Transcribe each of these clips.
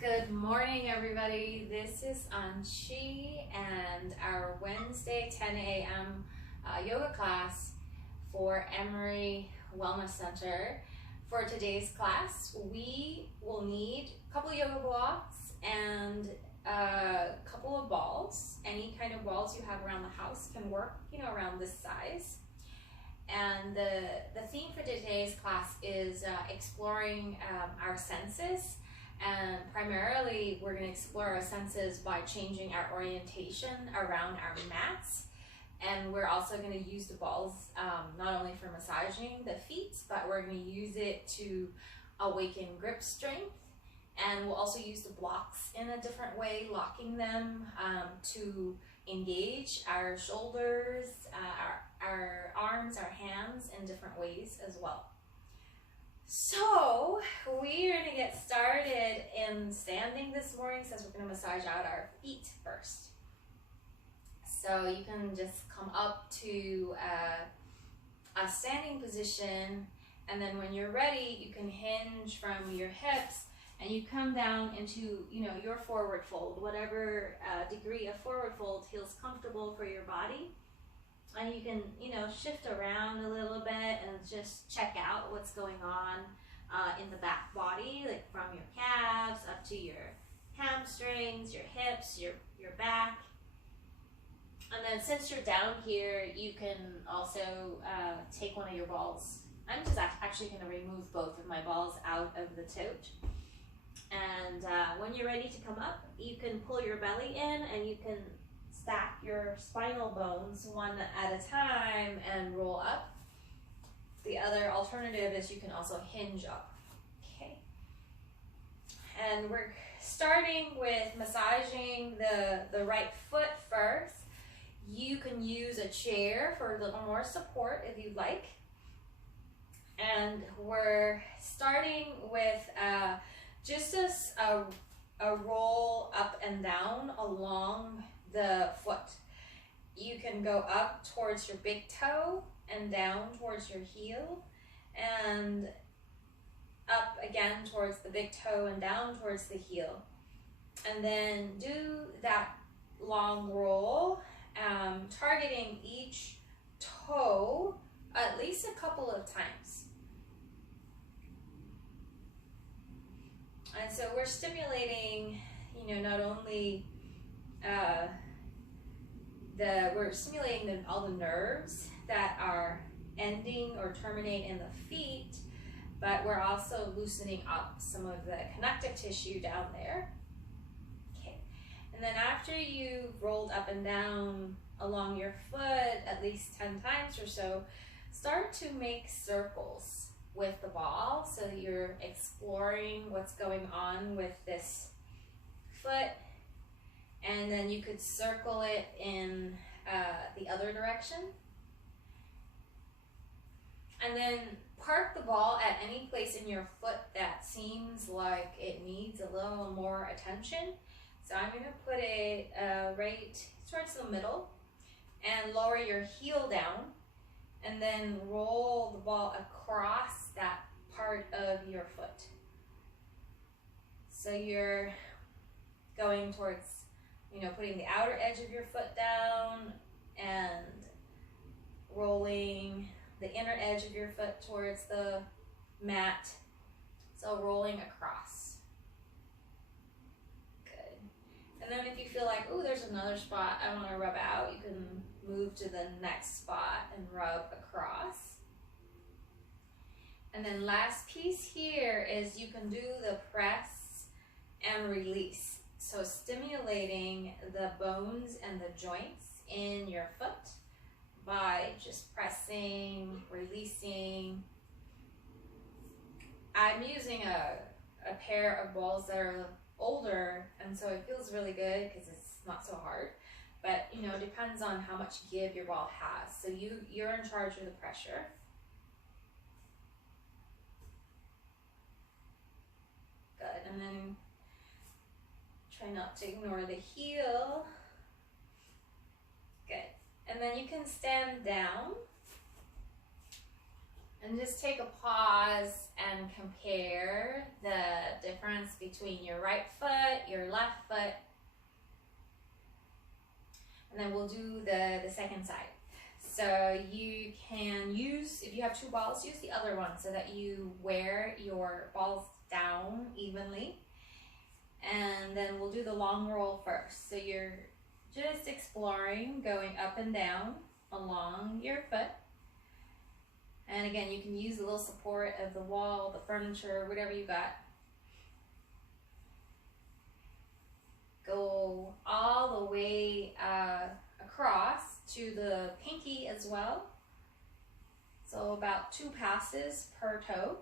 Good morning, everybody. This is Anchi and our Wednesday 10 a.m. Yoga class for Emory Wellness Center. For today's class, we will need a couple of yoga blocks and a couple of balls. Any kind of balls you have around the house can work, around this size. And the theme for today's class is exploring our senses. And primarily, we're going to explore our senses by changing our orientation around our mats. And we're also going to use the balls not only for massaging the feet, but we're going to use it to awaken grip strength. And we'll also use the blocks in a different way, locking them to engage our shoulders, our arms, our hands in different ways as well. So we're going to get started in standing this morning, since we're going to massage out our feet first. So you can just come up to a standing position, and then when you're ready, you can hinge from your hips and you come down into your forward fold, whatever degree of forward fold feels comfortable for your body. And you can, shift around a little bit and just check out what's going on in the back body, like from your calves up to your hamstrings, your hips, your back. And then since you're down here, you can also take one of your balls. I'm just actually going to remove both of my balls out of the tote. And when you're ready to come up, you can pull your belly in and you can stack your spinal bones one at a time and roll up. The other alternative is you can also hinge up. Okay. And we're starting with massaging the right foot first. You can use a chair for a little more support if you'd like. And we're starting with just a roll up and down along the foot. You can go up towards your big toe and down towards your heel, and up again towards the big toe and down towards the heel. And then do that long roll, targeting each toe at least a couple of times. And so we're stimulating, not only we're stimulating all the nerves that are ending or terminate in the feet, but we're also loosening up some of the connective tissue down there. Okay, and then after you've rolled up and down along your foot at least 10 times or so, start to make circles with the ball, so you're exploring what's going on with this foot. And then you could circle it in the other direction. And then park the ball at any place in your foot that seems like it needs a little more attention. So I'm going to put it right towards the middle and lower your heel down, and then roll the ball across that part of your foot. So you're going towards, putting the outer edge of your foot down and rolling the inner edge of your foot towards the mat. So rolling across. Good. And then if you feel like, oh, there's another spot I want to rub out, you can move to the next spot and rub across. And then last piece here is you can do the press and release. So stimulating the bones and the joints in your foot by just pressing, releasing. I'm using a pair of balls that are older, and so it feels really good because it's not so hard. But it depends on how much give your ball has. So you're in charge of the pressure. Good, and then try not to ignore the heel. Good. And then you can stand down. And just take a pause and compare the difference between your right foot, your left foot. And then we'll do the second side. So you can use, if you have two balls, use the other one so that you wear your balls down evenly. And then we'll do the long roll first. So you're just exploring, going up and down along your foot. And again, you can use a little support of the wall, the furniture, whatever you got. Go all the way across to the pinky as well. So about 2 passes per toe.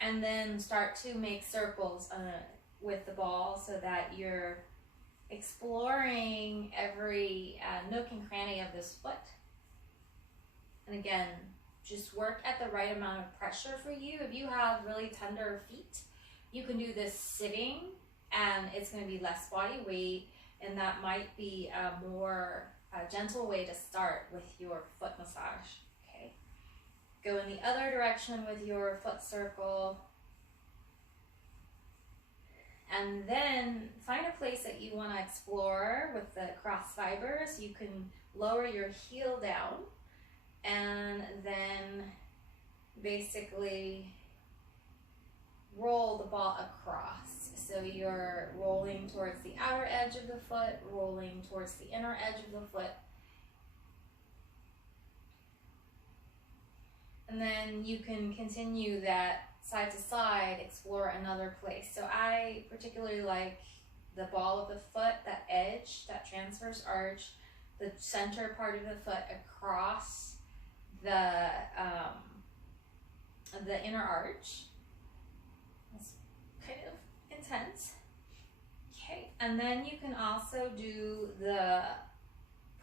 And then start to make circles with the ball so that you're exploring every nook and cranny of this foot. And again, just work at the right amount of pressure for you. If you have really tender feet, you can do this sitting and it's going to be less body weight, and that might be a more gentle way to start with your foot massage. Okay, go in the other direction with your foot circle, and then find a place that you want to explore with the cross fibers. You can lower your heel down and then basically roll the ball across. So you're rolling towards the outer edge of the foot, rolling towards the inner edge of the foot. And then you can continue that side to side, explore another place. So I particularly like the ball of the foot, that edge, that transverse arch, the center part of the foot across the inner arch. It's kind of intense. Okay, and then you can also do the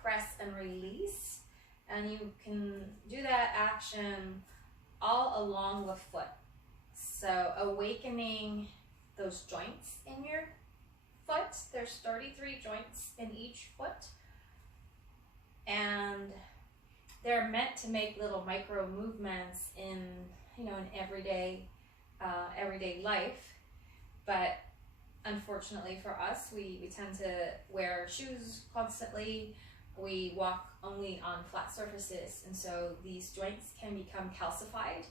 press and release, and you can do that action all along the foot. So awakening those joints in your foot. There's 33 joints in each foot, and they're meant to make little micro movements in, in everyday life. But unfortunately for us, we tend to wear shoes constantly. We walk only on flat surfaces, and so these joints can become calcified,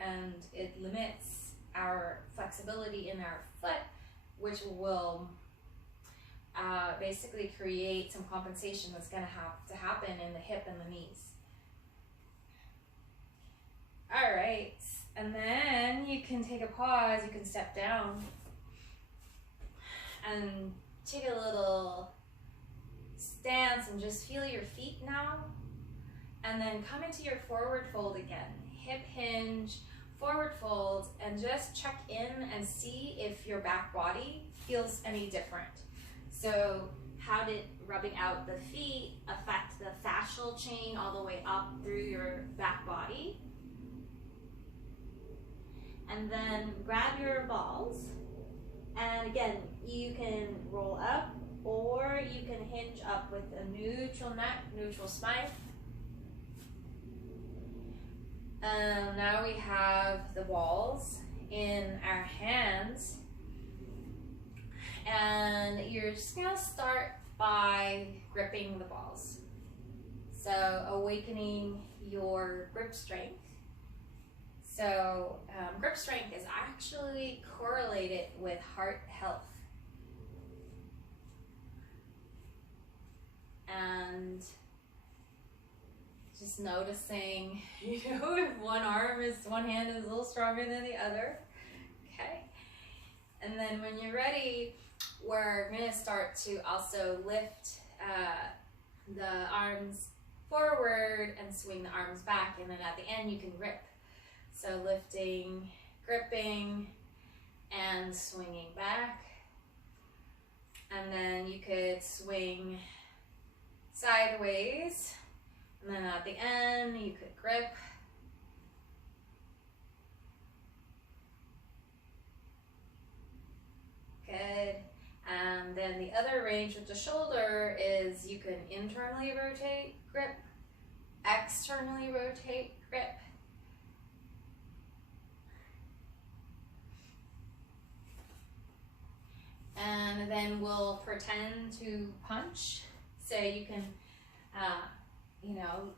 and it limits our flexibility in our foot, which will basically create some compensation that's going to have to happen in the hip and the knees. All right, and then you can take a pause, you can step down and take a little stance and just feel your feet now, and then come into your forward fold again. Hip hinge, forward fold, and just check in and see if your back body feels any different. So how did rubbing out the feet affect the fascial chain all the way up through your back body? And then grab your balls, and again, you can roll up or you can hinge up with a neutral neck, neutral spine. Now we have the balls in our hands, and you're just gonna start by gripping the balls. So awakening your grip strength. So grip strength is actually correlated with heart health. And just noticing, if one hand is a little stronger than the other. Okay. And then when you're ready, we're gonna start to also lift the arms forward and swing the arms back, and then at the end you can grip. So lifting, gripping, and swinging back. And then you could swing sideways, and then at the end you could grip. Good. And then the other range with the shoulder is you can internally rotate, grip, externally rotate, grip. And then we'll pretend to punch. So you can, you know,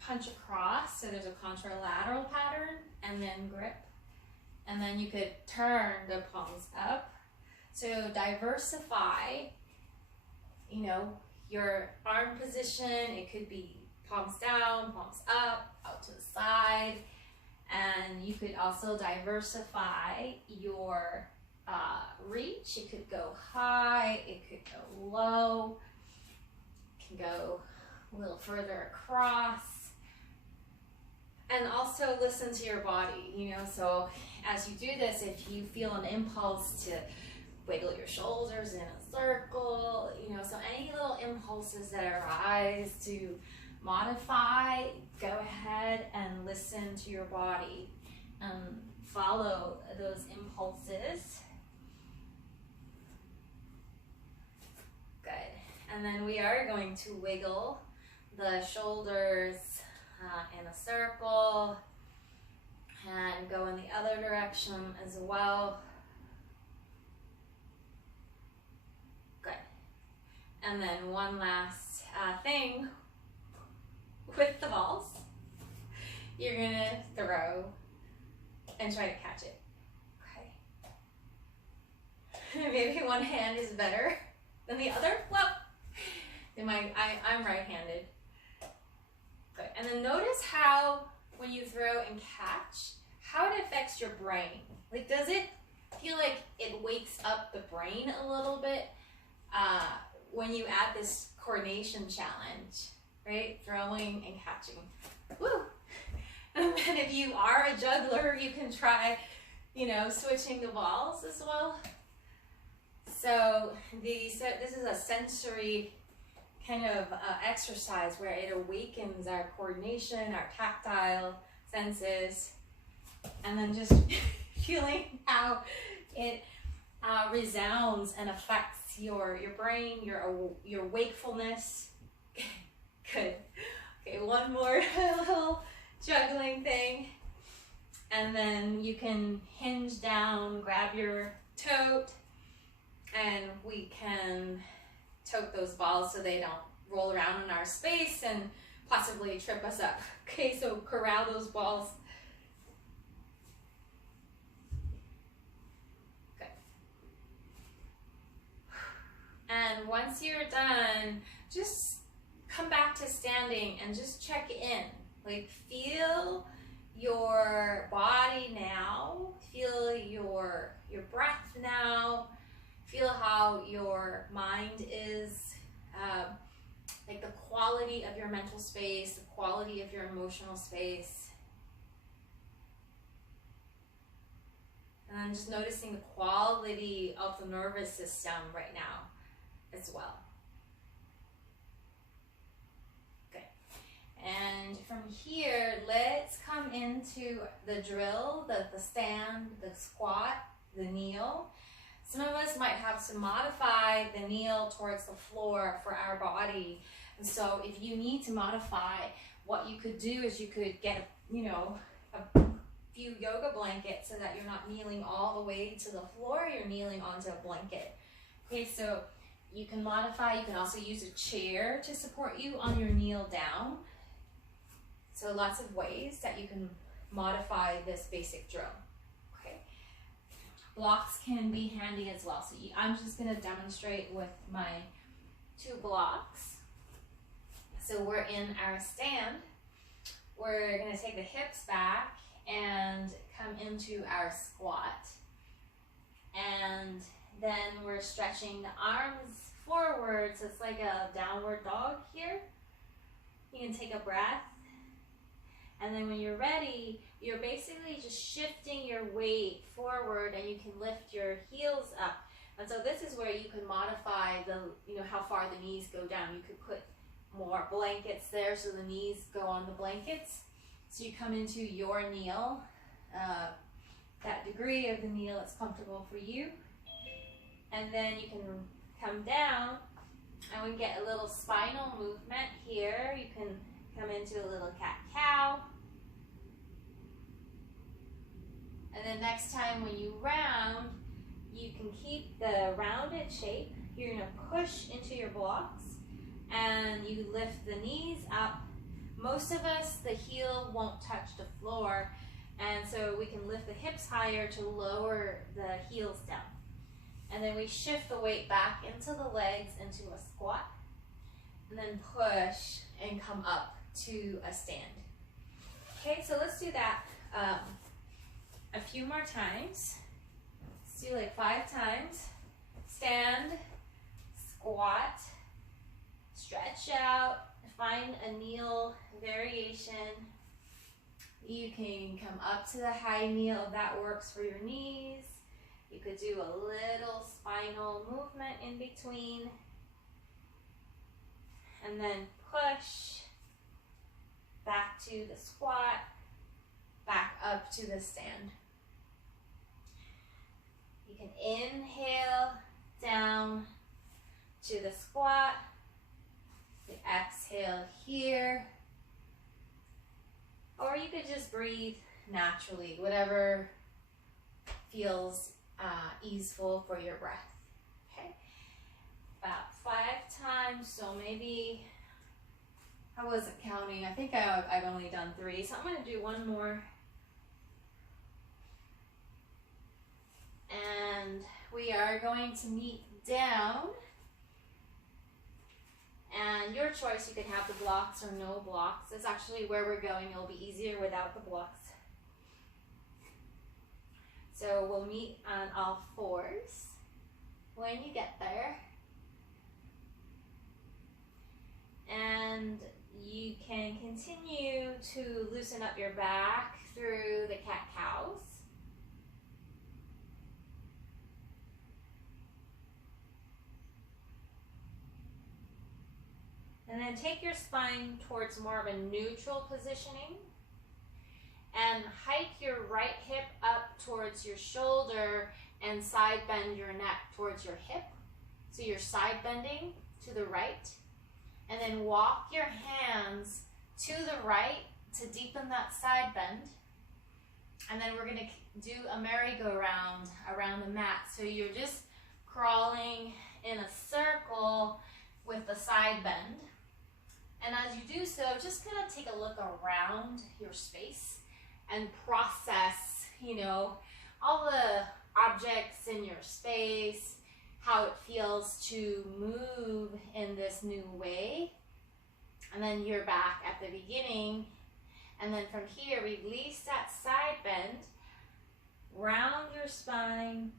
punch across. So there's a contralateral pattern, and then grip. And then you could turn the palms up. So diversify, you know, your arm position. It could be palms down, palms up, out to the side. And you could also diversify your reach. It could go high, it could go low, it can go a little further across. And also listen to your body, you know, so as you do this, if you feel an impulse to wiggle your shoulders in a circle, you know, so any little impulses that arise to modify, go ahead and listen to your body and follow those impulses. Good. And then we are going to wiggle the shoulders in a circle and go in the other direction as well. Good. And then one last thing with the balls. You're gonna throw and try to catch it. Okay. Maybe one hand is better than the other. Well, I'm right-handed. Good. And then notice how when you throw and catch, how it affects your brain. Like, does it feel like it wakes up the brain a little bit when you add this coordination challenge, right? Throwing and catching. Woo! And then if you are a juggler, you can try, you know, switching the balls as well. So this is a sensory kind of exercise where it awakens our coordination, our tactile senses, and then just feeling how it resounds and affects your brain, your wakefulness. Good. Okay, one more little juggling thing, and then you can hinge down, grab your tote, and we can tote those balls so they don't roll around in our space and possibly trip us up. Okay, so corral those balls. Good. And once you're done, just come back to standing and just check in. Like, feel your body now, feel your breath now, feel how your mind is, like the quality of your mental space, the quality of your emotional space. And then just noticing the quality of the nervous system right now as well. And from here, let's come into the drill, the stand, the squat, the kneel. Some of us might have to modify the kneel towards the floor for our body. And so if you need to modify, what you could do is you could get, you know, a few yoga blankets so that you're not kneeling all the way to the floor, you're kneeling onto a blanket. Okay, so you can modify, you can also use a chair to support you on your kneel down. So lots of ways that you can modify this basic drill. Okay. Blocks can be handy as well. So I'm just going to demonstrate with my 2 blocks. So we're in our stand. We're going to take the hips back and come into our squat. And then we're stretching the arms forward. So it's like a downward dog here. You can take a breath. And then when you're ready, you're basically just shifting your weight forward, and you can lift your heels up. And so this is where you can modify the, you know, how far the knees go down. You could put more blankets there so the knees go on the blankets. So you come into your kneel, that degree of the kneel that's comfortable for you. And then you can come down, and we get a little spinal movement here. You can come into a little cat-cow. And then next time when you round, you can keep the rounded shape. You're gonna push into your blocks and you lift the knees up. Most of us, the heel won't touch the floor, and so we can lift the hips higher to lower the heels down. And then we shift the weight back into the legs into a squat, and then push and come up to a stand. Okay, so let's do that a few more times. Let's do like 5 times. Stand, squat, stretch out, find a kneel variation. You can come up to the high kneel if that works for your knees. You could do a little spinal movement in between. And then push back to the squat, back up to the stand. You can inhale down to the squat. You exhale here. Or you could just breathe naturally, whatever feels easeful for your breath. Okay, about 5 times, so maybe, I wasn't counting, I think I've only done 3, so I'm going to do one more. And we are going to meet down. And your choice, you can have the blocks or no blocks. That's actually where we're going. It'll be easier without the blocks. So we'll meet on all 4s when you get there. And you can continue to loosen up your back through the cat-cows. And then take your spine towards more of a neutral positioning. And hike your right hip up towards your shoulder and side bend your neck towards your hip. So you're side bending to the right. And then walk your hands to the right to deepen that side bend. And then we're going to do a merry-go-round around the mat. So you're just crawling in a circle with the side bend. And as you do so, just kind of take a look around your space and process, you know, all the objects in your space, how it feels to move in this new way. And then you're back at the beginning. And then from here, release that side bend, round your spine,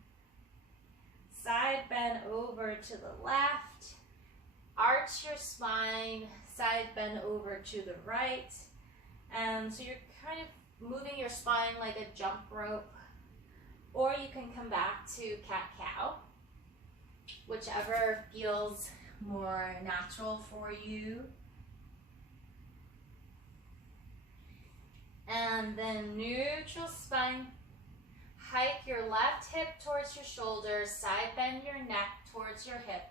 side bend over to the left, arch your spine, side bend over to the right. And so you're kind of moving your spine like a jump rope, or you can come back to cat-cow, whichever feels more natural for you. And then neutral spine, hike your left hip towards your shoulders, side bend your neck towards your hip.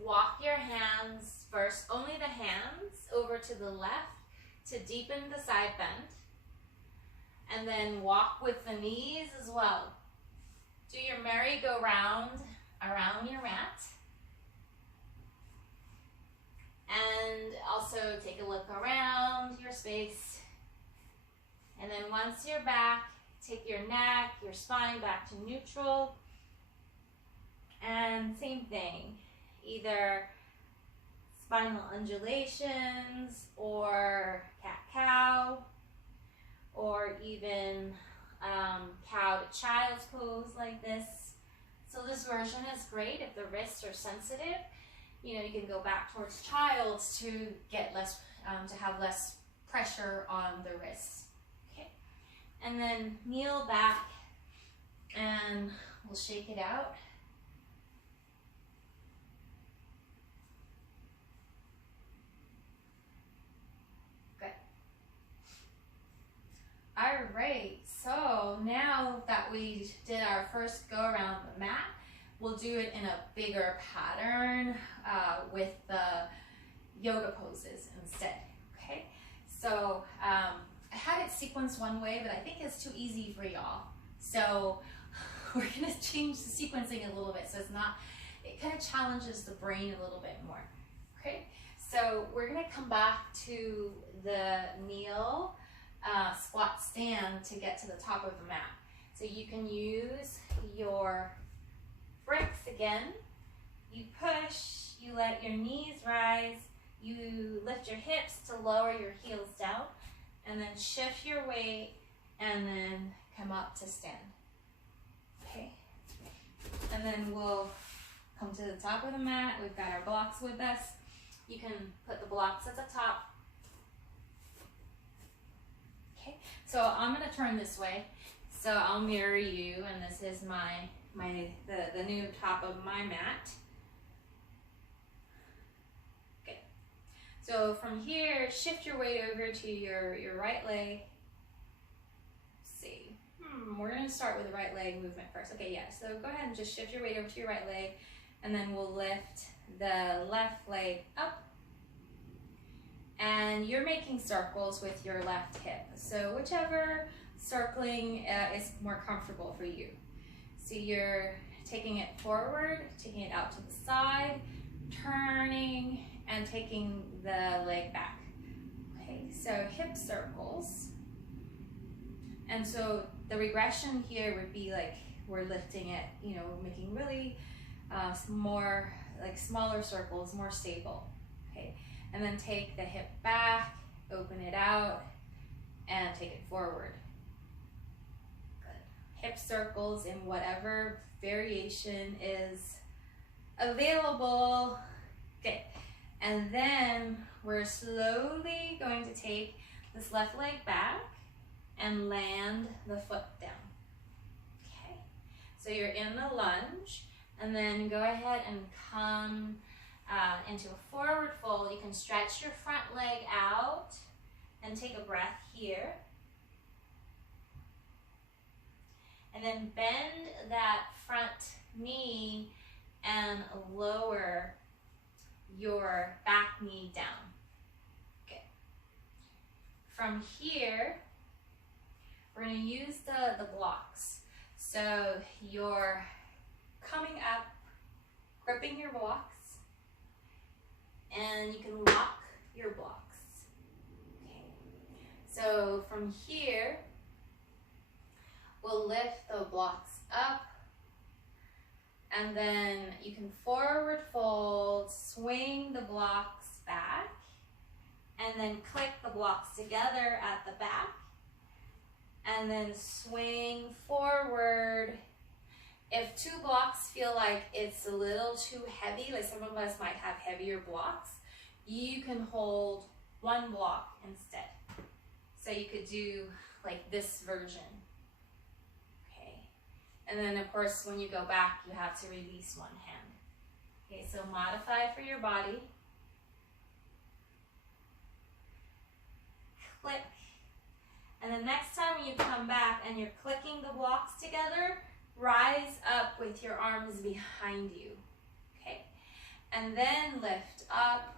Walk your hands first, only the hands, over to the left to deepen the side bend. And then walk with the knees as well. Do your merry-go-round around your mat. And also take a look around your space. And then once you're back, take your neck, your spine back to neutral. And same thing, either spinal undulations or cat-cow, or even cow to child's pose like this. So this version is great if the wrists are sensitive. You know, you can go back towards child's to get less, to have less pressure on the wrists. Okay, and then kneel back and we'll shake it out. All right, so now that we did our first go around the mat, we'll do it in a bigger pattern with the yoga poses instead. So I had it sequenced one way, but I think it's too easy for y'all. So we're gonna change the sequencing a little bit so it's not, it kind of challenges the brain a little bit more. Okay, so we're gonna come back to the kneel squat stand to get to the top of the mat. So you can use your bricks again. You push, you let your knees rise, you lift your hips to lower your heels down, and then shift your weight and then come up to stand. Okay, and then we'll come to the top of the mat. We've got our blocks with us. You can put the blocks at the top. Okay, so I'm gonna turn this way. So I'll mirror you, and this is the new top of my mat. Okay, so from here, shift your weight over to your right leg. Let's see, we're gonna start with the right leg movement first. Okay, yeah, so go ahead and just shift your weight over to your right leg, and then we'll lift the left leg up. And you're making circles with your left hip. So whichever circling is more comfortable for you. So you're taking it forward, taking it out to the side, turning, and taking the leg back. Okay, so hip circles. And so the regression here would be like we're lifting it, you know, making really more like smaller circles, more stable. Okay, and then take the hip back, open it out, and take it forward. Good. Hip circles in whatever variation is available. Okay, and then we're slowly going to take this left leg back and land the foot down. Okay, so you're in the lunge, and then go ahead and come into a forward fold. You can stretch your front leg out and take a breath here. And then bend that front knee and lower your back knee down. Okay. From here, we're going to use the blocks. So you're coming up, gripping your blocks, and you can lock your blocks. Okay. So from here, we'll lift the blocks up, and then you can forward fold, swing the blocks back, and then click the blocks together at the back, and then swing forward. If two blocks feel like it's a little too heavy, like some of us might have heavier blocks, you can hold one block instead. So you could do like this version. Okay. And then of course, when you go back, you have to release one hand. Okay, so modify for your body. Click. And the next time when you come back and you're clicking the blocks together, rise up with your arms behind you, okay? And then lift up,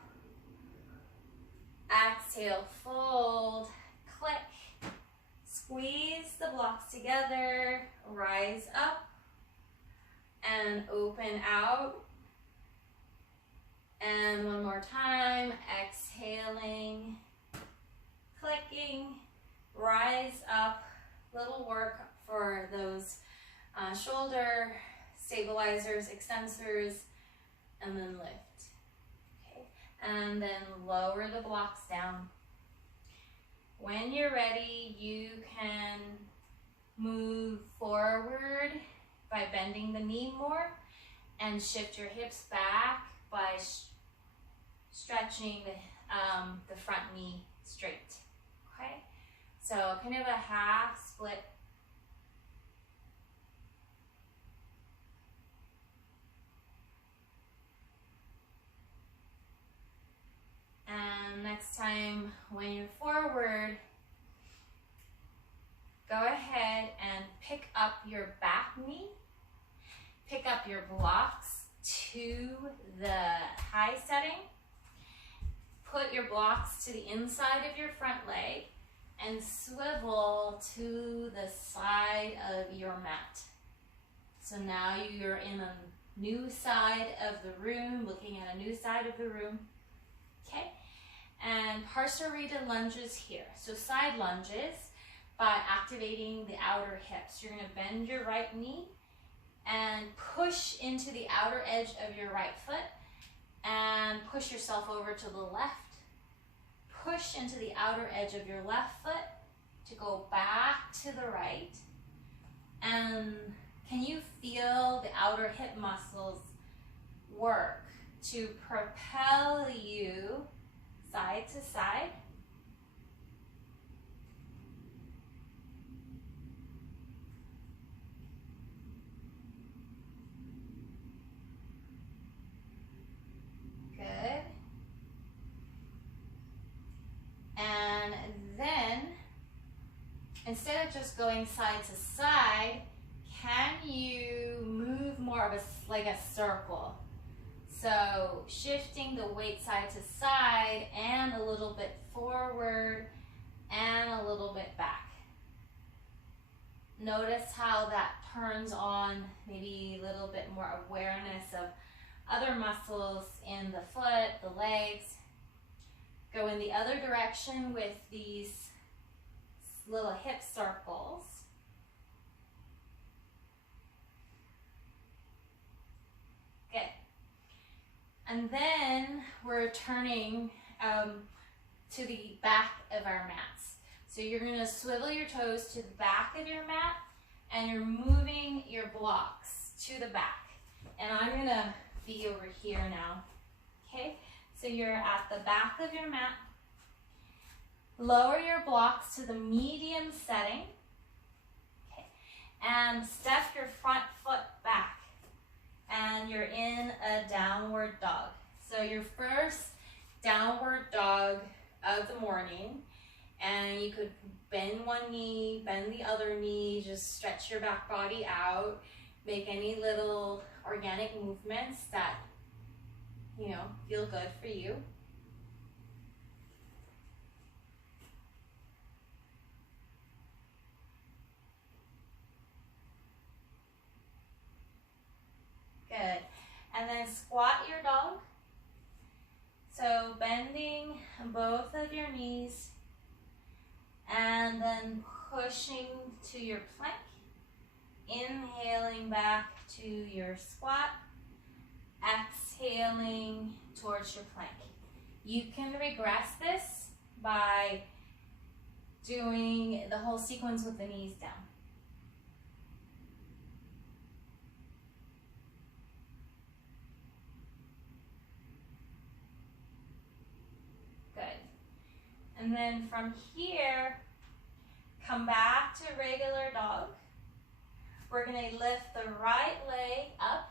exhale, fold, click, squeeze the blocks together, rise up, and open out. And one more time, exhaling, clicking, rise up, little work for those shoulder stabilizers, extensors, and then lift. Okay, and then lower the blocks down. When you're ready, you can move forward by bending the knee more and shift your hips back by stretching the front knee straight. Okay, so kind of a half split. And next time when you're forward, go ahead and pick up your back knee, pick up your blocks to the high setting, put your blocks to the inside of your front leg and swivel to the side of your mat. So now you're in a new side of the room, looking at a new side of the room. Okay, and Parsarita lunges here. So side lunges by activating the outer hips. You're going to bend your right knee and push into the outer edge of your right foot and push yourself over to the left. Push into the outer edge of your left foot to go back to the right. And can you feel the outer hip muscles work to propel you side to side? Good. And then, instead of just going side to side, can you move more of like a circle? So shifting the weight side to side and a little bit forward and a little bit back. Notice how that turns on maybe a little bit more awareness of other muscles in the foot, the legs. Go in the other direction with these little hip circles. Good. And then we're turning to the back of our mats. So you're going to swivel your toes to the back of your mat and you're moving your blocks to the back. And I'm going to be over here now. Okay? So you're at the back of your mat. Lower your blocks to the medium setting. Okay. And step your front foot back. And you're in a downward dog. So your first downward dog of the morning. And you could bend one knee, bend the other knee, just stretch your back body out. Make any little organic movements that, you know, feel good for you. Good. And then squat your dog. So bending both of your knees and then pushing to your plank. Inhaling back to your squat. Exhaling towards your plank. You can regress this by doing the whole sequence with the knees down. Good. And then from here, come back to regular dog. We're going to lift the right leg up.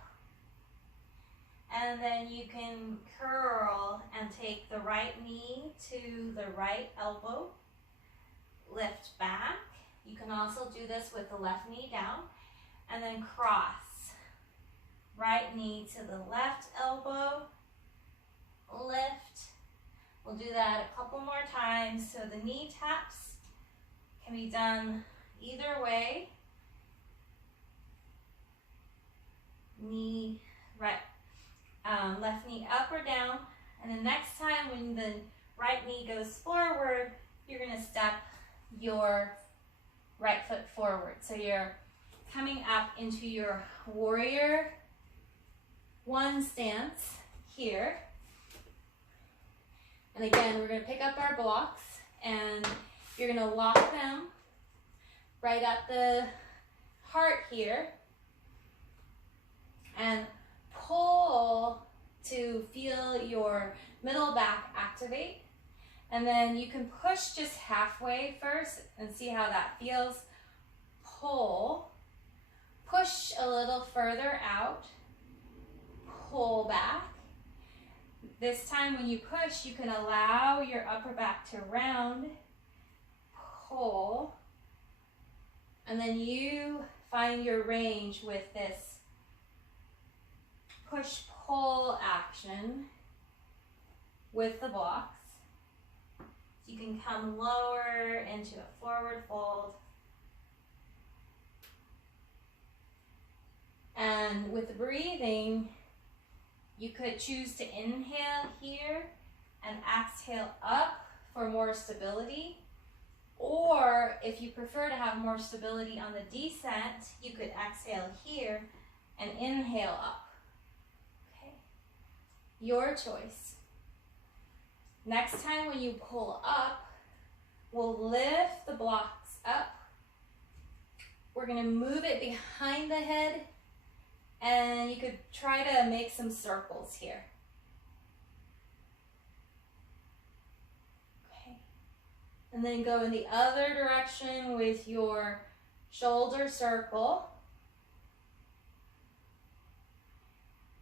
And then you can curl and take the right knee to the right elbow. Lift back. You can also do this with the left knee down. And then cross. Right knee to the left elbow. Lift. We'll do that a couple more times. So the knee taps can be done either way. Knee, right. Left knee up or down, and the next time when the right knee goes forward, you're going to step your right foot forward. So you're coming up into your warrior one stance here. And again, we're going to pick up our blocks and you're going to lock them right at the heart here and pull to feel your middle back activate. And then you can push just halfway first and see how that feels. Pull, push a little further out, pull back. This time when you push, you can allow your upper back to round, pull, and then you find your range with this push-pull action with the blocks. You can come lower into a forward fold. And with the breathing, you could choose to inhale here and exhale up for more stability. Or if you prefer to have more stability on the descent, you could exhale here and inhale up. Okay, your choice. Next time when you pull up, we'll lift the blocks up. We're gonna move it behind the head, and you could try to make some circles here. Okay. And then go in the other direction with your shoulder circle.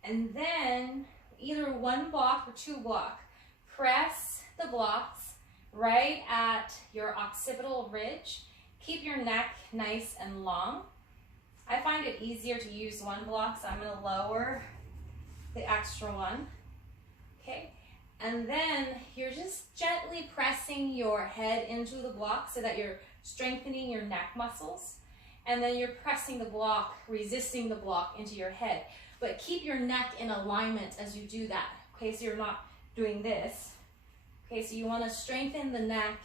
And then either one block or two block. Press the blocks right at your occipital ridge. Keep your neck nice and long. I find it easier to use one block, so I'm going to lower the extra one. Okay, and then you're just gently pressing your head into the block so that you're strengthening your neck muscles. And then you're pressing the block, resisting the block into your head. But keep your neck in alignment as you do that. Okay, so you're not doing this. Okay, so you want to strengthen the neck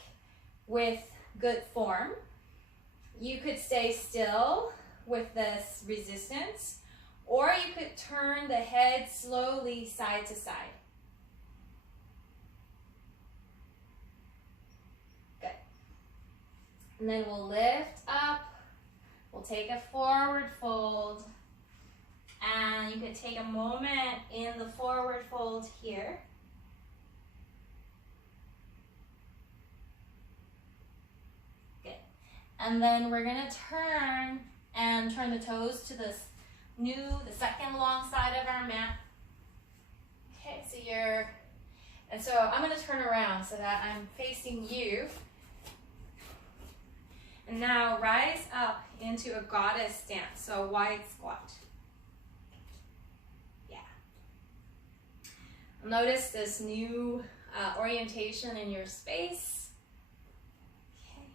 with good form. You could stay still with this resistance, or you could turn the head slowly side to side. Good. And then we'll lift up. We'll take a forward fold. And you could take a moment in the forward fold here. Good. And then we're gonna turn and turn the toes to the second long side of our mat. Okay, so so I'm gonna turn around so that I'm facing you. And now rise up into a goddess stance, so a wide squat. Notice this new orientation in your space. Okay.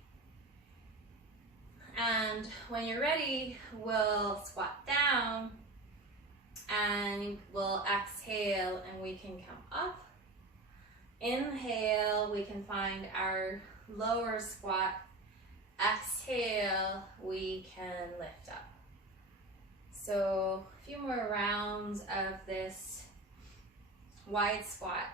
And when you're ready, we'll squat down and we'll exhale and we can come up. Inhale, we can find our lower squat. Exhale, we can lift up. So a few more rounds of this wide squat.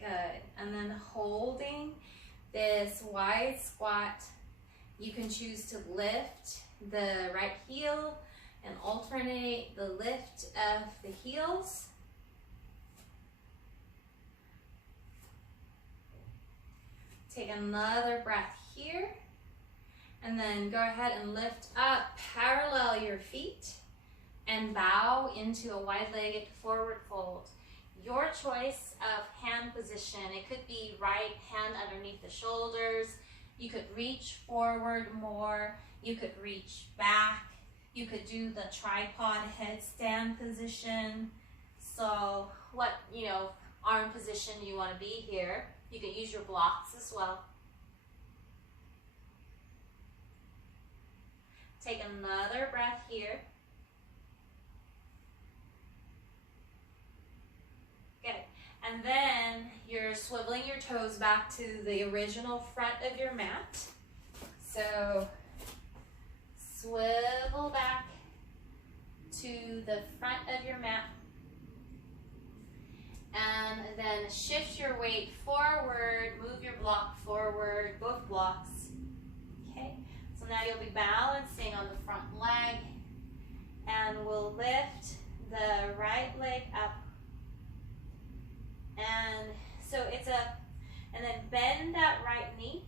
Good. And then holding this wide squat, you can choose to lift the right heel and alternate the lift of the heels. Take another breath here, and then go ahead and lift up, parallel your feet, and bow into a wide-legged forward fold. Your choice of hand position. It could be right hand underneath the shoulders. You could reach forward more. You could reach back. You could do the tripod headstand position. So what, arm position you want to be here. You can use your blocks as well. Take another breath here. Good. And then you're swiveling your toes back to the original front of your mat. So swivel back to the front of your mat. And then shift your weight forward, move your block forward, both blocks. Okay, so now you'll be balancing on the front leg, and we'll lift the right leg up. And so and then bend that right knee.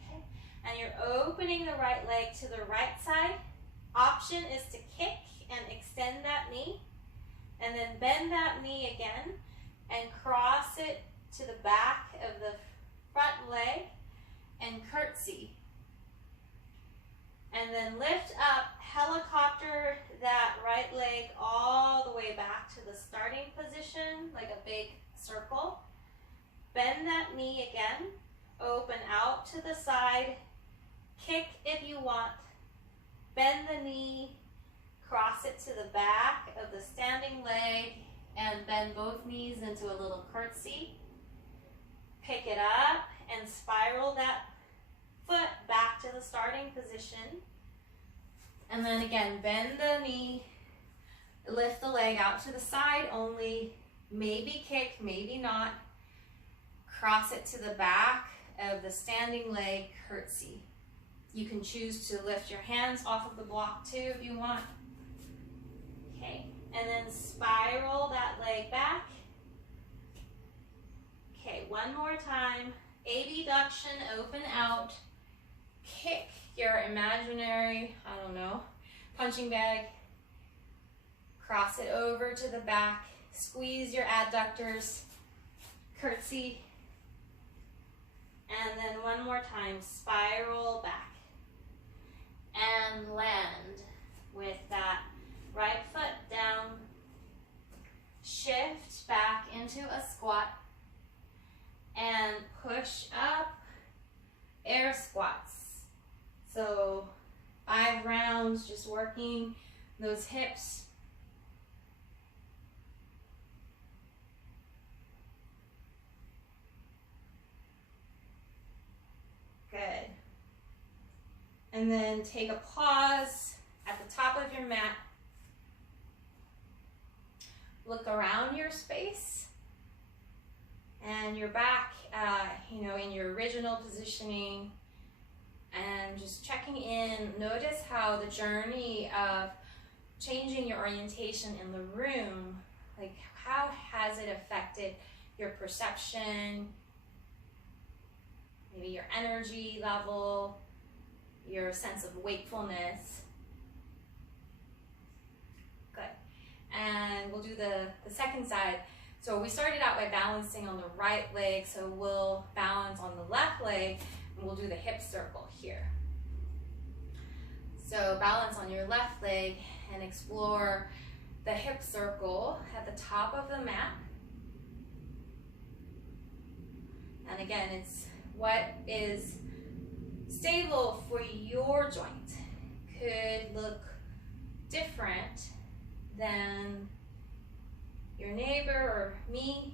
Okay, and you're opening the right leg to the right side. Option is to kick and extend that knee. And then bend that knee again and cross it to the back of the front leg and curtsy. And then lift up, helicopter that right leg all the way back to the starting position, like a big circle. Bend that knee again, open out to the side, kick if you want, bend the knee, cross it to the back of the standing leg, and bend both knees into a little curtsy. Pick it up and spiral that foot back to the starting position. And then again, bend the knee, lift the leg out to the side only, maybe kick, maybe not. Cross it to the back of the standing leg, curtsy. You can choose to lift your hands off of the block too if you want. Okay, and then spiral that leg back. Okay, one more time. Abduction, open out. Kick your imaginary, I don't know, punching bag. Cross it over to the back. Squeeze your adductors. Curtsy. And then one more time, spiral back. And land with that right foot down. Shift back into a squat. And push up, air squats. So 5 rounds, just working those hips. Good. And then take a pause at the top of your mat. Look around your space. And you're back, in your original positioning, and just checking in. Notice how the journey of changing your orientation in the room, like how has it affected your perception, maybe your energy level, your sense of wakefulness. Good. And we'll do the second side. So we started out by balancing on the right leg, so we'll balance on the left leg, and we'll do the hip circle here. So balance on your left leg and explore the hip circle at the top of the mat. And again, it's what is stable for your joint. Could look different than your neighbor or me,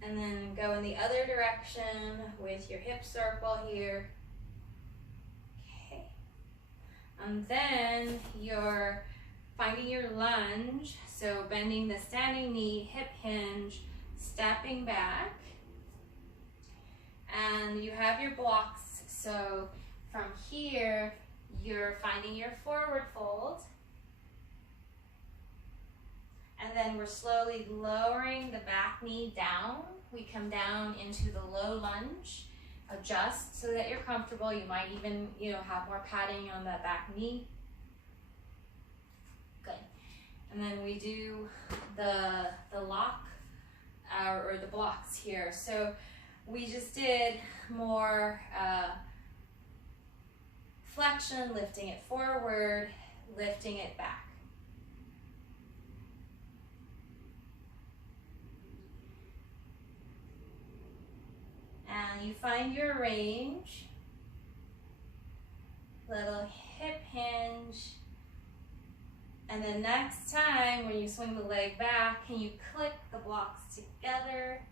and then go in the other direction with your hip circle here. Okay, and then you're finding your lunge, so bending the standing knee, hip hinge, stepping back, and you have your blocks. So from here, you're finding your forward fold. And then we're slowly lowering the back knee down. We come down into the low lunge. Adjust so that you're comfortable. You might even, have more padding on that back knee. Good. And then we do the lock or the blocks here. So we just did more flexion, lifting it forward, lifting it back. And you find your range, little hip hinge, and then next time when you swing the leg back, can you click the blocks together?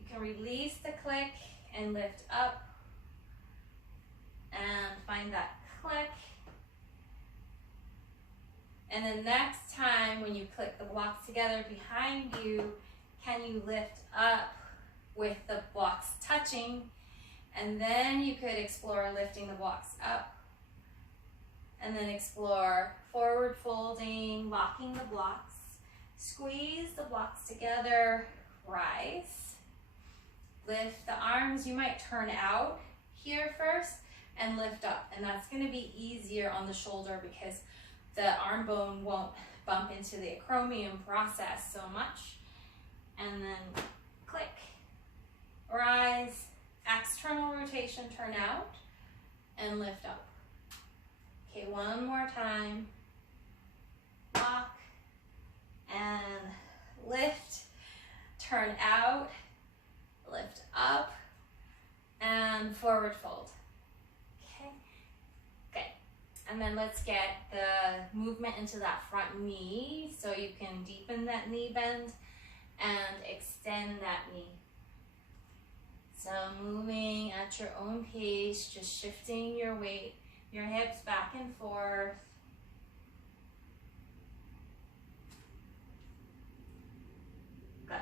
You can release the click and lift up and find that click. And then next time when you click the blocks together behind you, can you lift up with the blocks touching? And then you could explore lifting the blocks up, and then explore forward folding, locking the blocks, squeeze the blocks together, rise, lift the arms. You might turn out here first and lift up, and that's going to be easier on the shoulder because the arm bone won't bump into the acromion process so much. And then click rise, external rotation, turn out, and lift up. Okay, one more time. Lock, and lift, turn out, lift up, and forward fold. Okay, good. And then let's get the movement into that front knee so you can deepen that knee bend and extend that knee. So moving at your own pace, just shifting your weight, your hips back and forth. Good.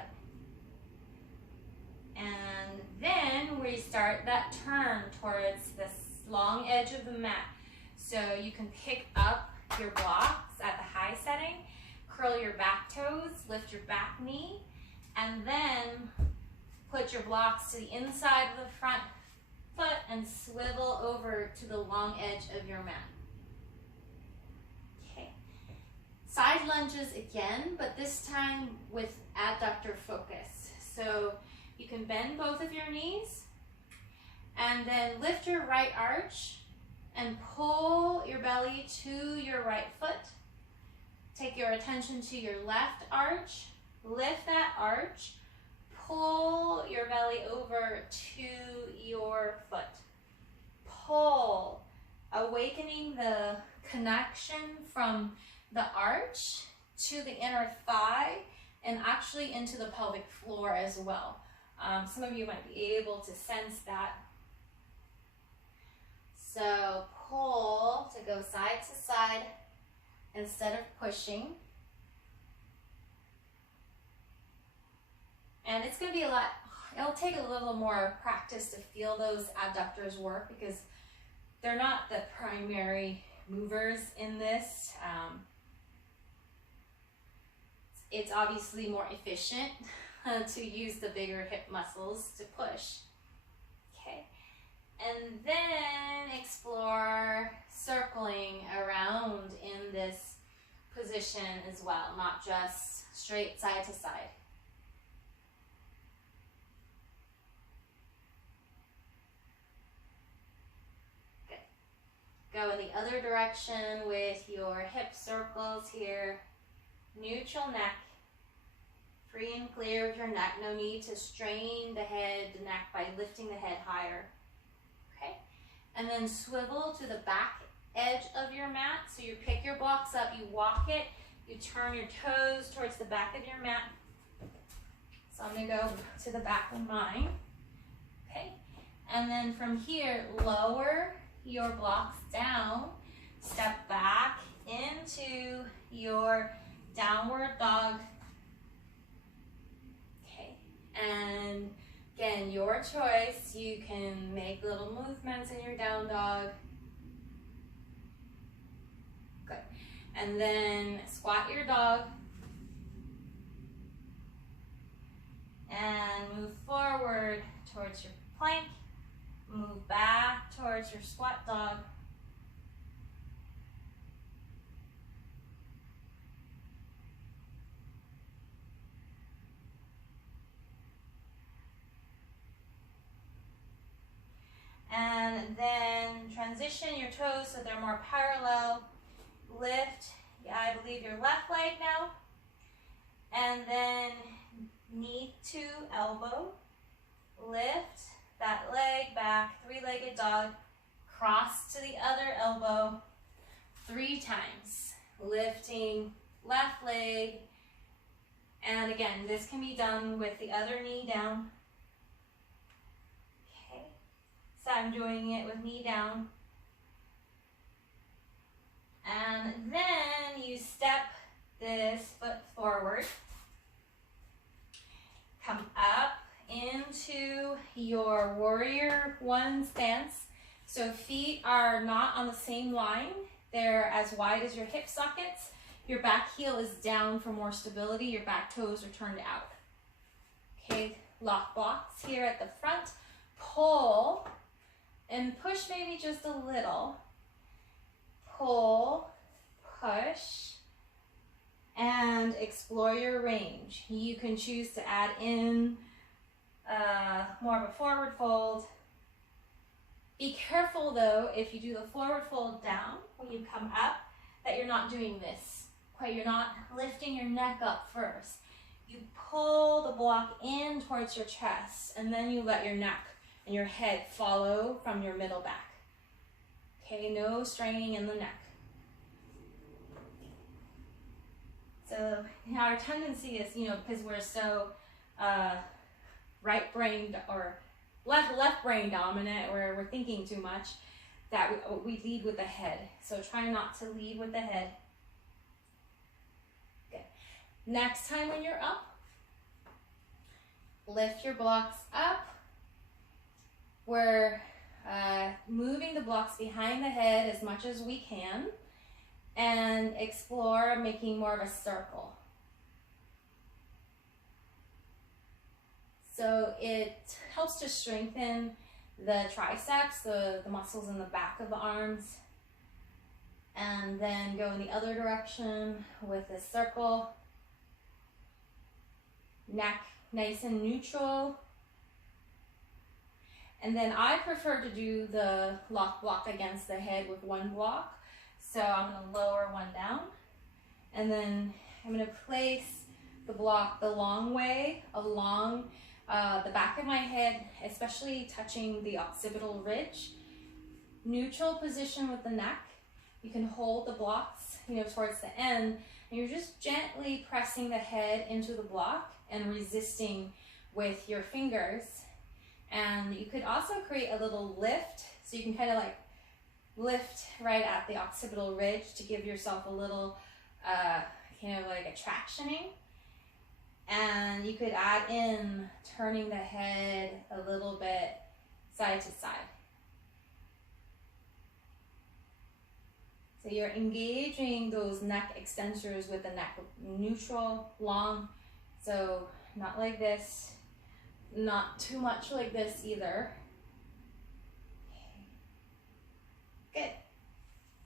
And then we start that turn towards this long edge of the mat. So you can pick up your blocks at the high setting, curl your back toes, lift your back knee, and then put your blocks to the inside of the front foot and swivel over to the long edge of your mat. Okay. Side lunges again, but this time with adductor focus. So you can bend both of your knees and then lift your right arch and pull your belly to your right foot. Take your attention to your left arch, lift that arch, pull your belly over to your foot. Pull, awakening the connection from the arch to the inner thigh and actually into the pelvic floor as well. Some of you might be able to sense that. So pull to go side to side instead of pushing. And it's going to be a lot, it'll take a little more practice to feel those adductors work because they're not the primary movers in this. It's obviously more efficient to use the bigger hip muscles to push. Okay. And then explore circling around in this position as well, not just straight side to side. Good. Go in the other direction with your hip circles here. Neutral neck. Free and clear of your neck. No need to strain the head, the neck by lifting the head higher. Okay. And then swivel to the back edge of your mat. So you pick your blocks up, you walk it, you turn your toes towards the back of your mat. So I'm going to go to the back of mine. Okay. And then from here, lower your blocks down, step back into your downward dog. Okay. And again, your choice. You can make little movements in your down dog. Good. And then squat your dog. And move forward towards your plank. Move back towards your squat dog. And then transition your toes so they're more parallel. Lift, I believe, your left leg now. And then knee to elbow. Lift that leg back, three-legged dog. Cross to the other elbow 3 times. Lifting left leg. And again, this can be done with the other knee down. So I'm doing it with knee down. And then you step this foot forward. Come up into your warrior one stance. So feet are not on the same line. They're as wide as your hip sockets. Your back heel is down for more stability. Your back toes are turned out. Okay, lock blocks here at the front. Pull. And push maybe just a little. Pull, push, and explore your range. You can choose to add in more of a forward fold. Be careful though, if you do the forward fold down, when you come up, that you're not doing this. Okay, you're not lifting your neck up first. You pull the block in towards your chest, and then you let your neck and your head follow from your middle back. Okay, no straining in the neck. So our tendency is, because we're so right-brained or left brain dominant, where we're thinking too much, that we lead with the head. So try not to lead with the head. Good. Next time when you're up, lift your blocks up. We're moving the blocks behind the head as much as we can, and explore making more of a circle. So it helps to strengthen the triceps, the muscles in the back of the arms. And then go in the other direction with a circle. Neck nice and neutral. And then I prefer to do the lock block against the head with one block. So I'm going to lower one down. And then I'm going to place the block the long way along the back of my head, especially touching the occipital ridge. Neutral position with the neck. You can hold the blocks, towards the end, and you're just gently pressing the head into the block and resisting with your fingers. And you could also create a little lift, so you can kind of like lift right at the occipital ridge to give yourself a little, like a tractioning. And you could add in turning the head a little bit side to side. So you're engaging those neck extensors with the neck neutral, long. So not like this, not too much like this either. Okay. Good.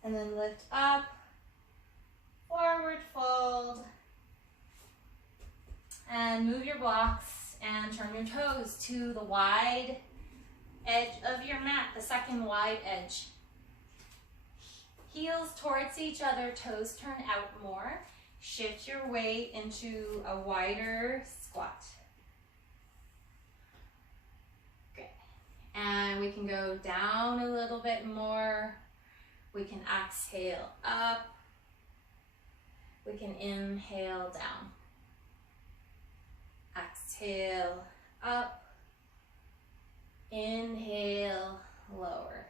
And then lift up, forward fold. And move your blocks and turn your toes to the wide edge of your mat, the second wide edge. Heels towards each other, toes turn out more. Shift your weight into a wider squat. Good. And we can go down a little bit more. We can exhale up. We can inhale down. Exhale up, inhale, lower.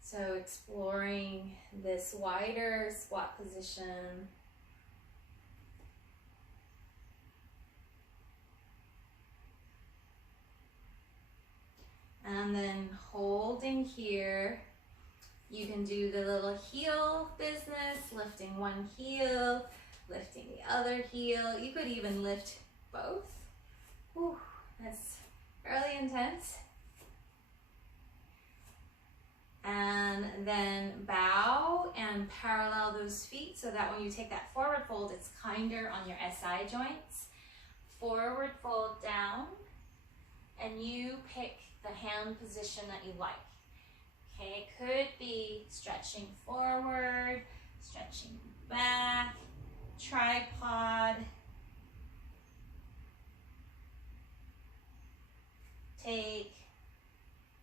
So exploring this wider squat position. And then holding here, you can do the little heel business, lifting one heel, lifting the other heel. You could even lift both. Whew, that's fairly intense. And then bow and parallel those feet so that when you take that forward fold, it's kinder on your SI joints. Forward fold down, and you pick the hand position that you like. Okay, it could be stretching forward, stretching back, tripod. Take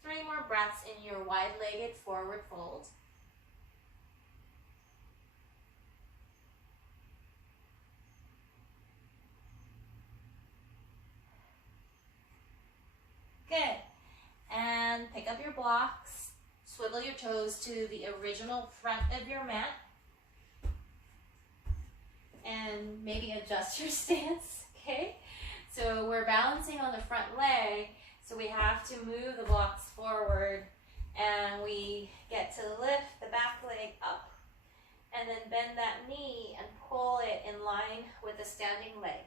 3 more breaths in your wide-legged forward fold. Good. And pick up your blocks. Swivel your toes to the original front of your mat. And maybe adjust your stance, okay? So we're balancing on the front leg. So we have to move the blocks forward, and we get to lift the back leg up and then bend that knee and pull it in line with the standing leg.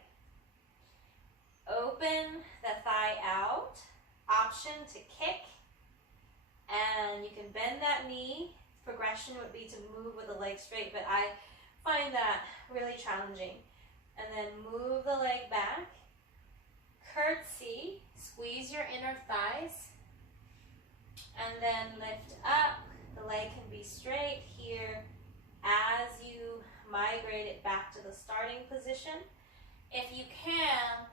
Open the thigh out, option to kick, and you can bend that knee. Progression would be to move with the leg straight, but I find that really challenging. And then move the leg back. curtsy, squeeze your inner thighs, and then lift up. The leg can be straight here as you migrate it back to the starting position. If you can,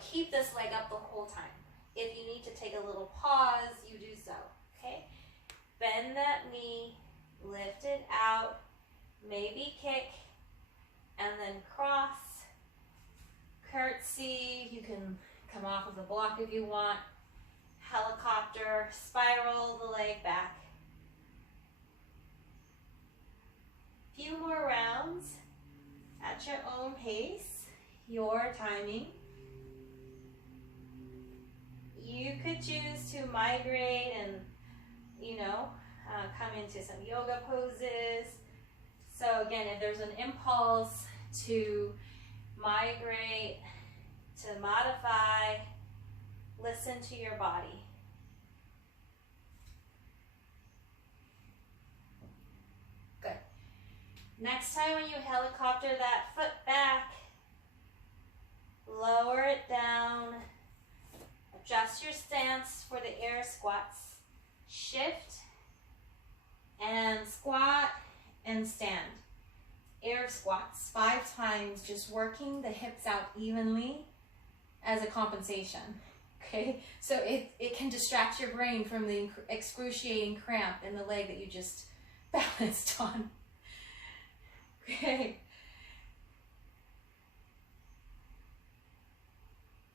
keep this leg up the whole time. If you need to take a little pause, you do so, okay? Bend that knee, lift it out, maybe kick, and then cross, curtsy. You can come off of the block if you want. Helicopter, spiral the leg back. Few more rounds at your own pace, your timing. You could choose to migrate and, come into some yoga poses. So again, if there's an impulse to migrate, to modify, listen to your body. Good. Next time when you helicopter that foot back, lower it down, adjust your stance for the air squats. Shift and squat and stand. Air squats 5 times, just working the hips out evenly as a compensation. Okay, so it can distract your brain from the excruciating cramp in the leg that you just balanced on. Okay.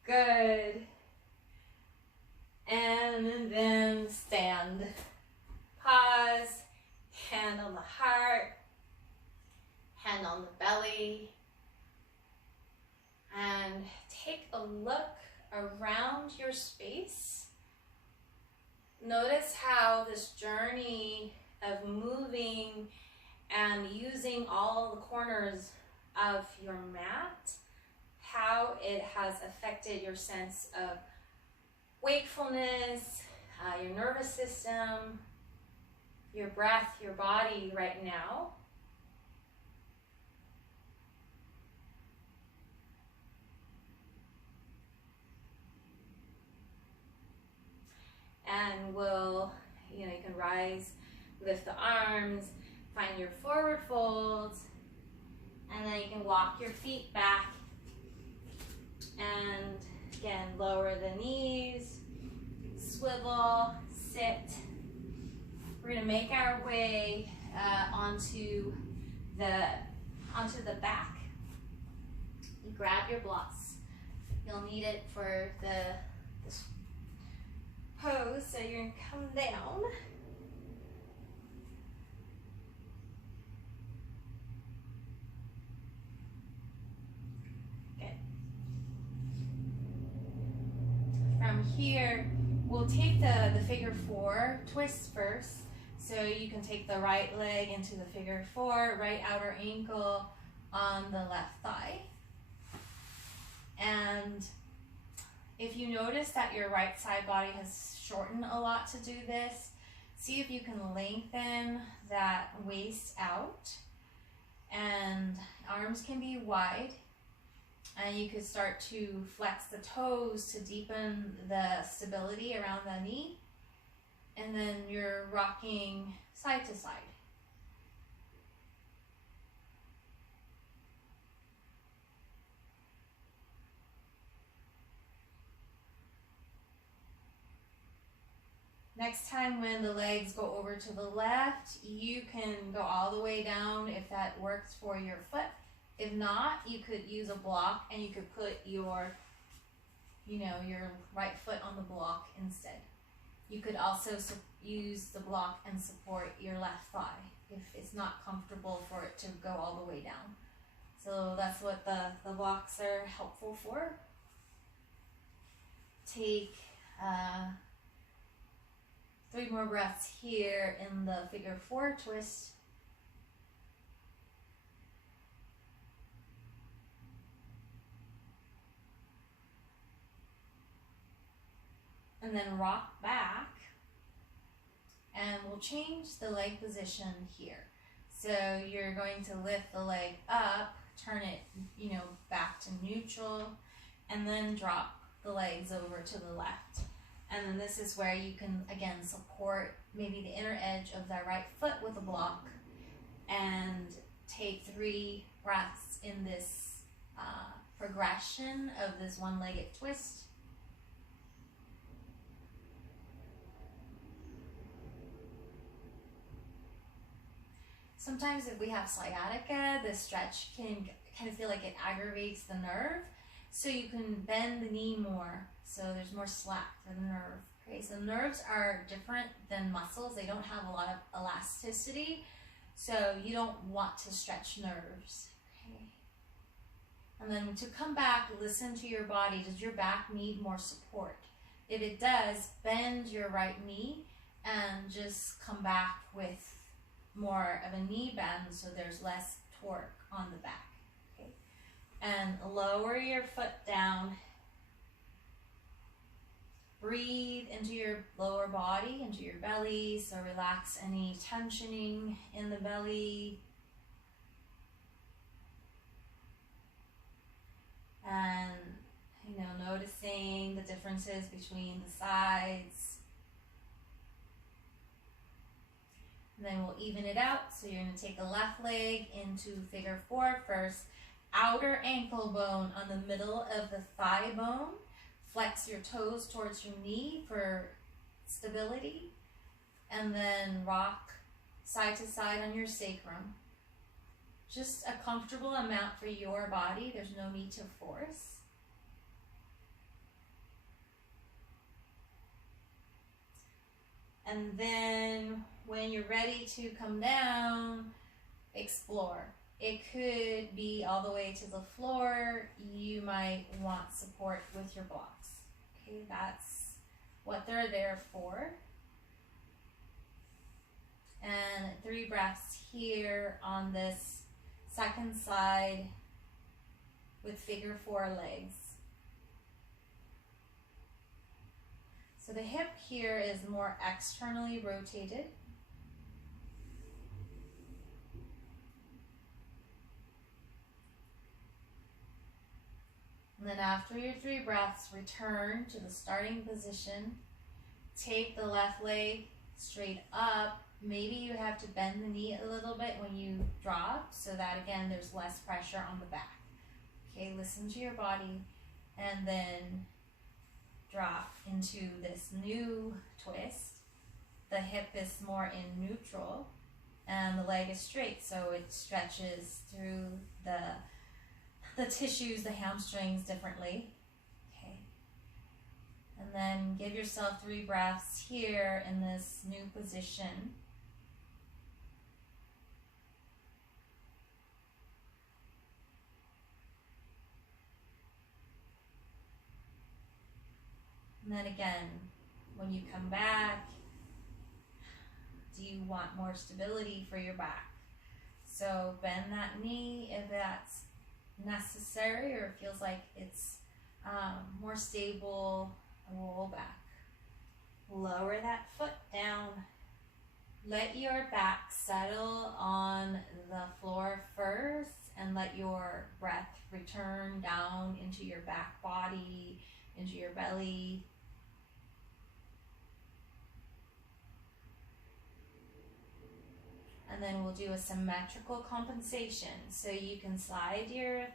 Good. And then stand. Pause, hand on the heart, hand on the belly, and take a look around your space. Notice how this journey of moving and using all the corners of your mat, how it has affected your sense of wakefulness, your nervous system, your breath, your body right now. And you can rise, lift the arms, find your forward folds, and then you can walk your feet back. And again, lower the knees, swivel, sit. We're gonna make our way onto the back. You grab your blocks. You'll need it for this pose, so you're gonna come down. Good. From here, we'll take the figure 4 twist first. So you can take the right leg into the figure 4, right outer ankle on the left thigh. And if you notice that your right side body has shortened a lot to do this, see if you can lengthen that waist out. And arms can be wide. And you could start to flex the toes to deepen the stability around the knee. And then you're rocking side to side. Next time when the legs go over to the left, you can go all the way down if that works for your foot. If not, you could use a block and you could put your right foot on the block instead. You could also use the block and support your left thigh if it's not comfortable for it to go all the way down. So that's what the blocks are helpful for. Take 3 more breaths here in the figure 4 twist. And then rock back, and we'll change the leg position here. So you're going to lift the leg up, turn it, back to neutral, and then drop the legs over to the left. And then this is where you can, again, support maybe the inner edge of the right foot with a block and take 3 breaths in this progression of this one-legged twist. Sometimes if we have sciatica, the stretch can kind of feel like it aggravates the nerve. So you can bend the knee more, so there's more slack for the nerve. Okay, so nerves are different than muscles. They don't have a lot of elasticity, so you don't want to stretch nerves. Okay. And then to come back, listen to your body. Does your back need more support? If it does, bend your right knee and just come back with more of a knee bend so there's less torque on the back. Okay. And lower your foot down. Breathe into your lower body, into your belly, so relax any tensioning in the belly. And, noticing the differences between the sides. And then we'll even it out. So you're going to take the left leg into figure 4 first. Outer ankle bone on the middle of the thigh bone. Flex your toes towards your knee for stability. And then rock side to side on your sacrum. Just a comfortable amount for your body. There's no need to force. And then when you're ready to come down, explore. It could be all the way to the floor. You might want support with your blocks. Okay, that's what they're there for. And 3 breaths here on this second side with figure 4 legs. So the hip here is more externally rotated. And then after your 3 breaths, return to the starting position. Take the left leg straight up. Maybe you have to bend the knee a little bit when you drop, so that again, there's less pressure on the back. Okay, listen to your body, and then drop into this new twist. The hip is more in neutral, and the leg is straight, so it stretches through the tissues, the hamstrings differently. Okay. And then give yourself 3 breaths here in this new position. And then again, when you come back, do you want more stability for your back? So bend that knee if that's necessary or feels like it's more stable. Roll back. Lower that foot down. Let your back settle on the floor first and let your breath return down into your back body, into your belly. And then we'll do a symmetrical compensation. So you can slide your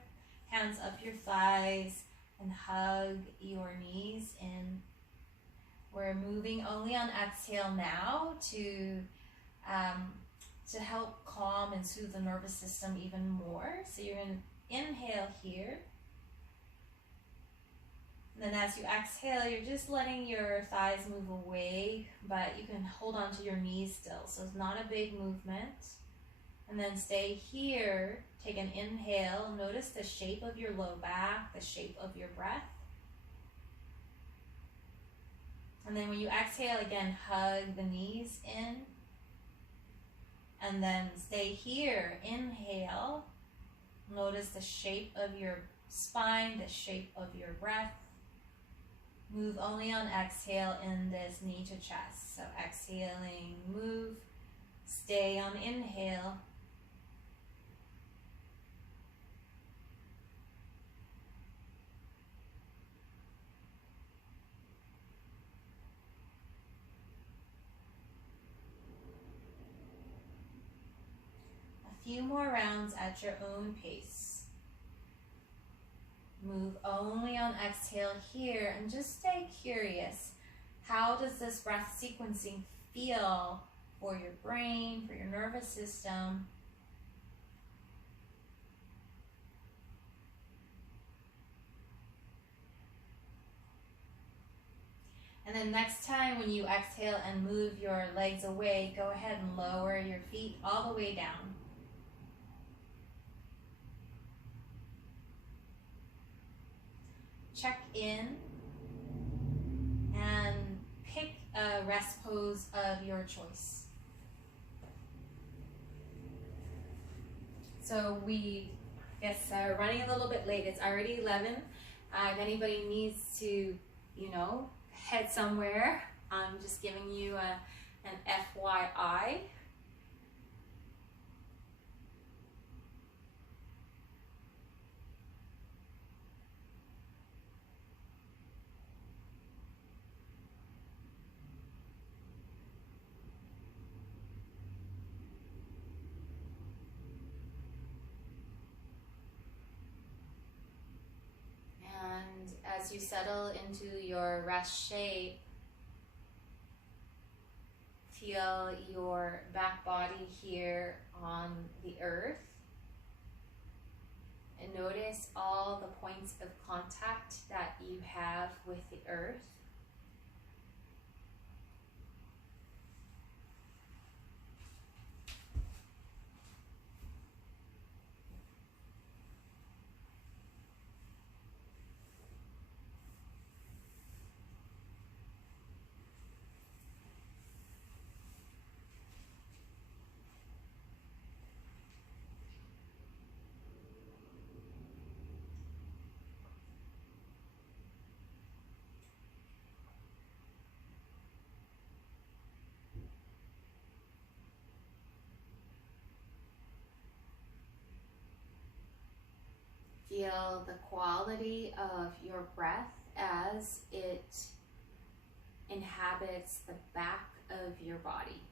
hands up your thighs and hug your knees in. We're moving only on exhale now to help calm and soothe the nervous system even more. So you're going to inhale here. And then as you exhale, you're just letting your thighs move away, but you can hold on to your knees still. So it's not a big movement. And then stay here. Take an inhale. Notice the shape of your low back, the shape of your breath. And then when you exhale, again, hug the knees in. And then stay here. Inhale. Notice the shape of your spine, the shape of your breath. Move only on exhale in this knee to chest. So exhaling, move. Stay on inhale. few more rounds at your own pace. Move only on exhale here and just stay curious. How does this breath sequencing feel for your brain, for your nervous system? And then next time when you exhale and move your legs away, go ahead and lower your feet all the way down. Check in and pick a rest pose of your choice. So we, running a little bit late. It's already 11. If anybody needs to, head somewhere, I'm just giving you an FYI. And as you settle into your rest shape, feel your back body here on the earth. And notice all the points of contact that you have with the earth. Feel the quality of your breath as it inhabits the back of your body.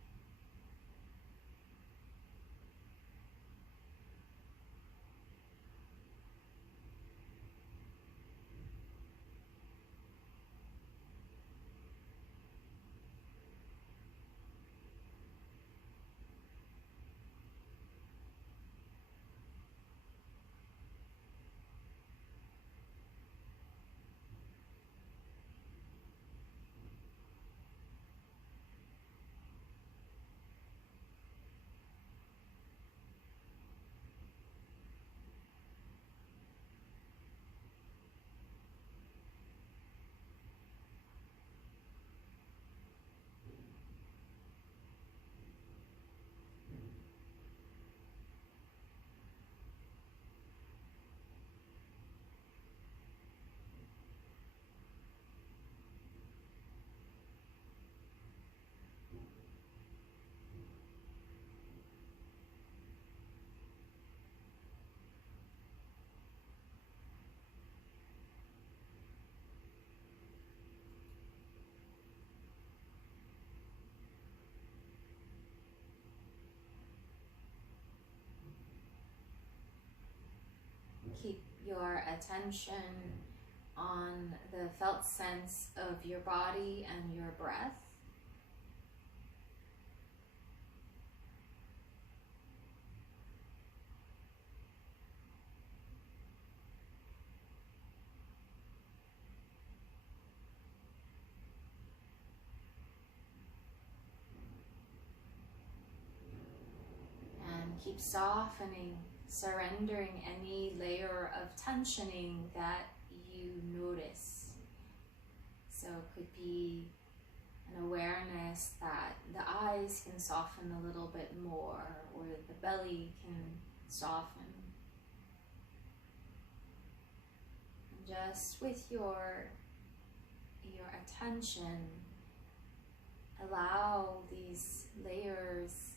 Keep your attention on the felt sense of your body and your breath. And keep softening, surrendering any layer of tensioning that you notice. So it could be an awareness that the eyes can soften a little bit more, or the belly can soften. And just with your attention, allow these layers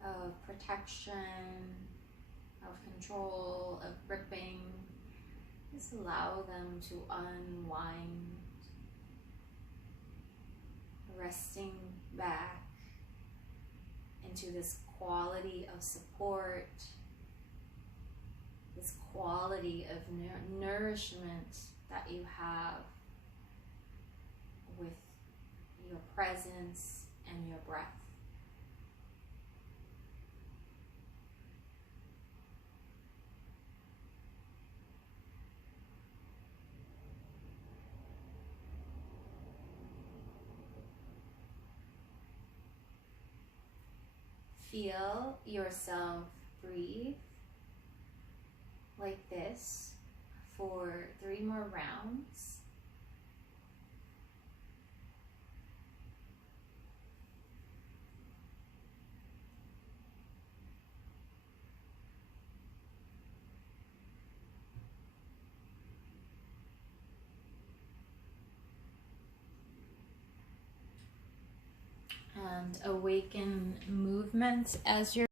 of protection, of control, of gripping, just allow them to unwind, resting back into this quality of support, this quality of nourishment that you have with your presence and your breath. Feel yourself breathe like this for 3 more rounds. And awaken movement as you're